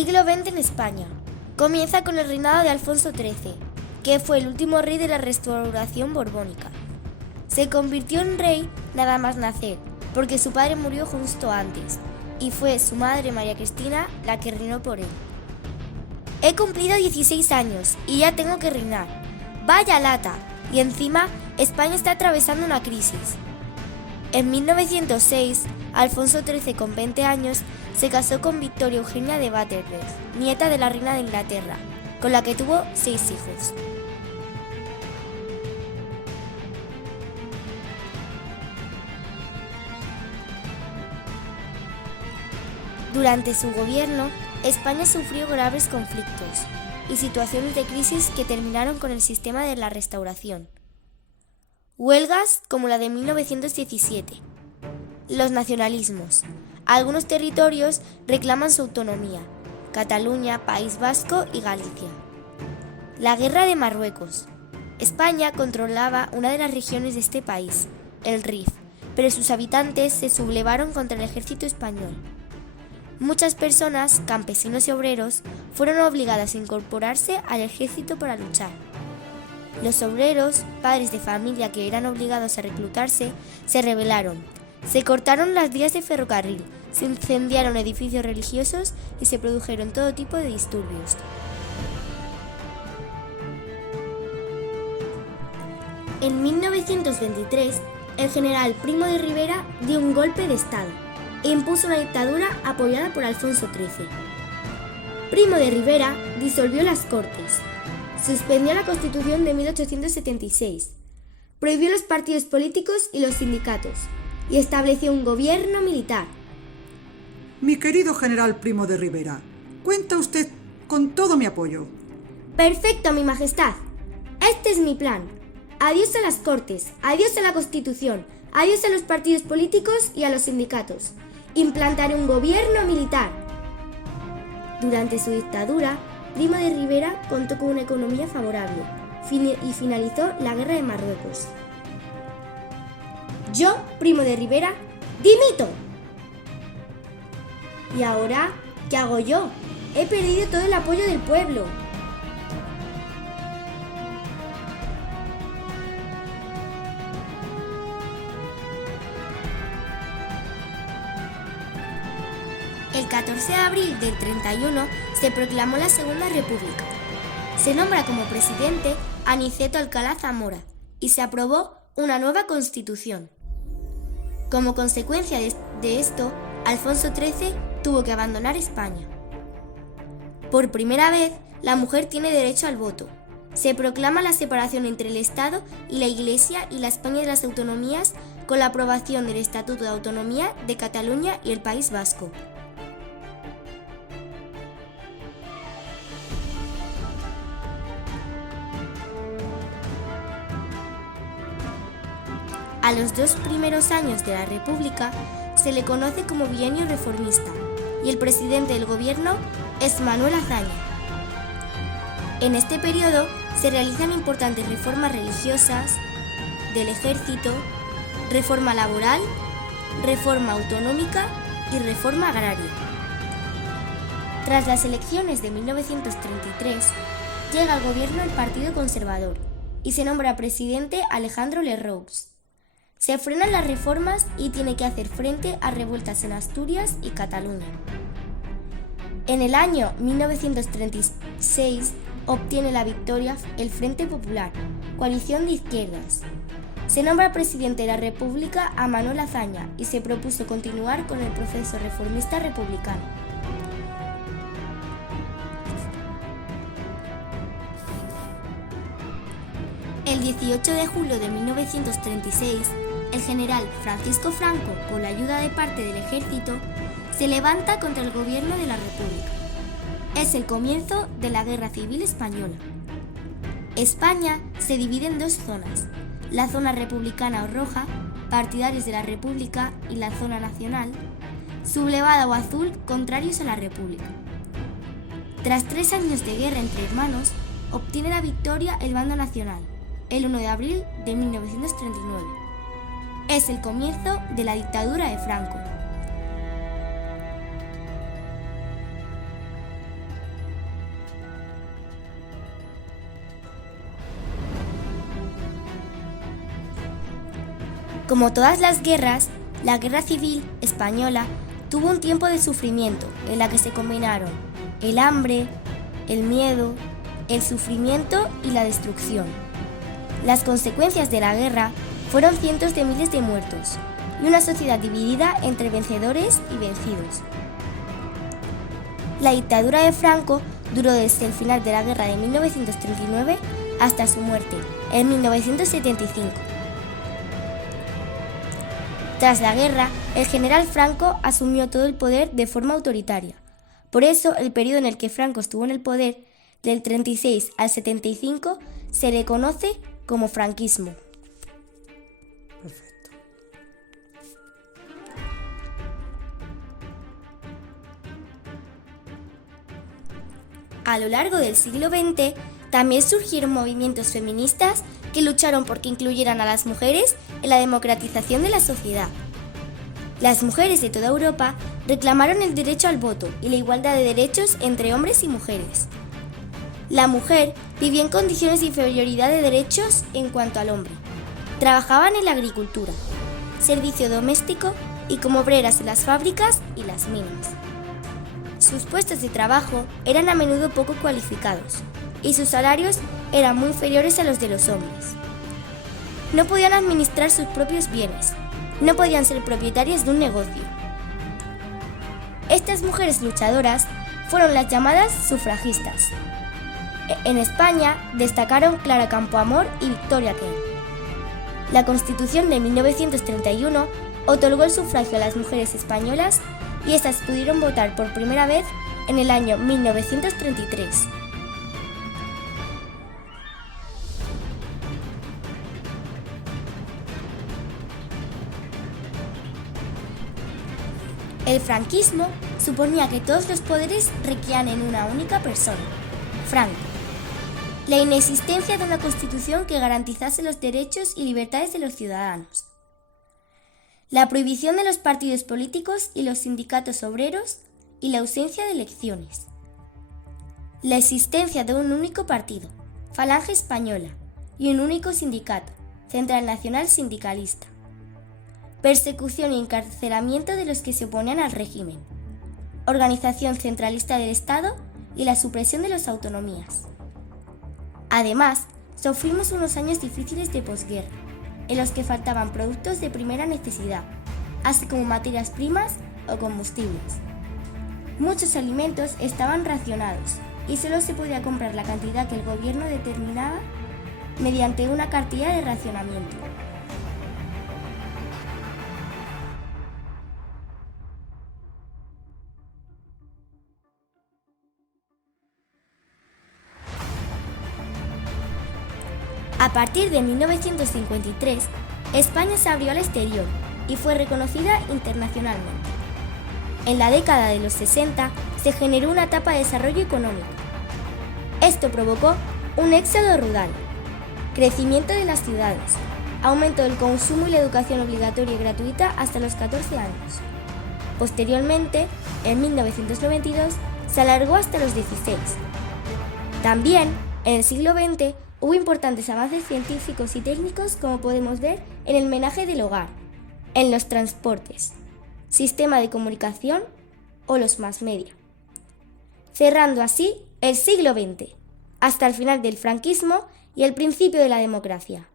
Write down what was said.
Siglo XX en España. Comienza con el reinado de Alfonso XIII, que fue el último rey de la restauración borbónica. Se convirtió en rey nada más nacer, porque su padre murió justo antes, y fue su madre María Cristina la que reinó por él. He cumplido 16 años y ya tengo que reinar. ¡Vaya lata! Y encima, España está atravesando una crisis. En 1906, Alfonso XIII, con 20 años, se casó con Victoria Eugenia de Battenberg, nieta de la reina de Inglaterra, con la que tuvo 6 hijos. Durante su gobierno, España sufrió graves conflictos y situaciones de crisis que terminaron con el sistema de la Restauración. Huelgas como la de 1917. Los nacionalismos. Algunos territorios reclaman su autonomía: Cataluña, País Vasco y Galicia. La Guerra de Marruecos. España controlaba una de las regiones de este país, el Rif, pero sus habitantes se sublevaron contra el ejército español. Muchas personas, campesinos y obreros, fueron obligadas a incorporarse al ejército para luchar. Los obreros, padres de familia que eran obligados a reclutarse, se rebelaron. Se cortaron las vías de ferrocarril, se incendiaron edificios religiosos y se produjeron todo tipo de disturbios. En 1923, el general Primo de Rivera dio un golpe de Estado e impuso una dictadura apoyada por Alfonso XIII. Primo de Rivera disolvió las Cortes, suspendió la Constitución de 1876, prohibió los partidos políticos y los sindicatos y estableció un gobierno militar. Mi querido general Primo de Rivera, cuenta usted con todo mi apoyo. Perfecto, mi majestad. Este es mi plan. Adiós a las Cortes, adiós a la Constitución, adiós a los partidos políticos y a los sindicatos. Implantaré un gobierno militar. Durante su dictadura, Primo de Rivera contó con una economía favorable y finalizó la Guerra de Marruecos. Yo, Primo de Rivera, dimito. ¿Y ahora qué hago yo? He perdido todo el apoyo del pueblo. El 14 de abril del 31 se proclamó la Segunda República. Se nombra como presidente a Aniceto Alcalá Zamora y se aprobó una nueva Constitución. Como consecuencia de esto, Alfonso XIII tuvo que abandonar España. Por primera vez, la mujer tiene derecho al voto. Se proclama la separación entre el Estado y la Iglesia y la España de las autonomías con la aprobación del Estatuto de Autonomía de Cataluña y el País Vasco. A los 2 primeros años de la República se le conoce como bienio reformista y el presidente del gobierno es Manuel Azaña. En este periodo se realizan importantes reformas religiosas, del ejército, reforma laboral, reforma autonómica y reforma agraria. Tras las elecciones de 1933, llega al gobierno el Partido Conservador y se nombra presidente Alejandro Lerroux. Se frenan las reformas y tiene que hacer frente a revueltas en Asturias y Cataluña. En el año 1936 obtiene la victoria el Frente Popular, coalición de izquierdas. Se nombra presidente de la República a Manuel Azaña y se propuso continuar con el proceso reformista republicano. El 18 de julio de 1936, el general Francisco Franco, con la ayuda de parte del ejército, se levanta contra el gobierno de la República. Es el comienzo de la Guerra Civil Española. España se divide en 2 zonas: la zona republicana o roja, partidarios de la República, y la zona nacional, sublevada o azul, contrarios a la República. Tras 3 años de guerra entre hermanos, obtiene la victoria el bando nacional, el 1 de abril de 1939. Es el comienzo de la dictadura de Franco. Como todas las guerras, la Guerra Civil Española tuvo un tiempo de sufrimiento en la que se combinaron el hambre, el miedo, el sufrimiento y la destrucción. Las consecuencias de la guerra fueron cientos de miles de muertos y una sociedad dividida entre vencedores y vencidos. La dictadura de Franco duró desde el final de la guerra de 1939 hasta su muerte, en 1975. Tras la guerra, el general Franco asumió todo el poder de forma autoritaria. Por eso, el periodo en el que Franco estuvo en el poder, del 36 al 75, se le conoce como franquismo. Perfecto. A lo largo del siglo XX, también surgieron movimientos feministas que lucharon por que incluyeran a las mujeres en la democratización de la sociedad. Las mujeres de toda Europa reclamaron el derecho al voto y la igualdad de derechos entre hombres y mujeres. La mujer vivía en condiciones de inferioridad de derechos en cuanto al hombre. Trabajaban en la agricultura, servicio doméstico y como obreras en las fábricas y las minas. Sus puestos de trabajo eran a menudo poco cualificados y sus salarios eran muy inferiores a los de los hombres. No podían administrar sus propios bienes, no podían ser propietarias de un negocio. Estas mujeres luchadoras fueron las llamadas sufragistas. En España destacaron Clara Campoamor y Victoria Kent. La Constitución de 1931 otorgó el sufragio a las mujeres españolas y estas pudieron votar por primera vez en el año 1933. El franquismo suponía que todos los poderes recaían en una única persona, Franco. La inexistencia de una constitución que garantizase los derechos y libertades de los ciudadanos. La prohibición de los partidos políticos y los sindicatos obreros y la ausencia de elecciones. La existencia de un único partido, Falange Española, y un único sindicato, Central Nacional Sindicalista. Persecución y encarcelamiento de los que se oponían al régimen. Organización centralista del Estado y la supresión de las autonomías. Además, sufrimos unos años difíciles de posguerra, en los que faltaban productos de primera necesidad, así como materias primas o combustibles. Muchos alimentos estaban racionados y solo se podía comprar la cantidad que el gobierno determinaba mediante una cartilla de racionamiento. A partir de 1953, España se abrió al exterior y fue reconocida internacionalmente. En la década de los 60 se generó una etapa de desarrollo económico. Esto provocó un éxodo rural, crecimiento de las ciudades, aumento del consumo y la educación obligatoria y gratuita hasta los 14 años. Posteriormente, en 1992, se alargó hasta los 16. También, en el siglo XX, hubo importantes avances científicos y técnicos, como podemos ver en el menaje del hogar, en los transportes, sistema de comunicación o los mass media. Cerrando así el siglo XX, hasta el final del franquismo y el principio de la democracia.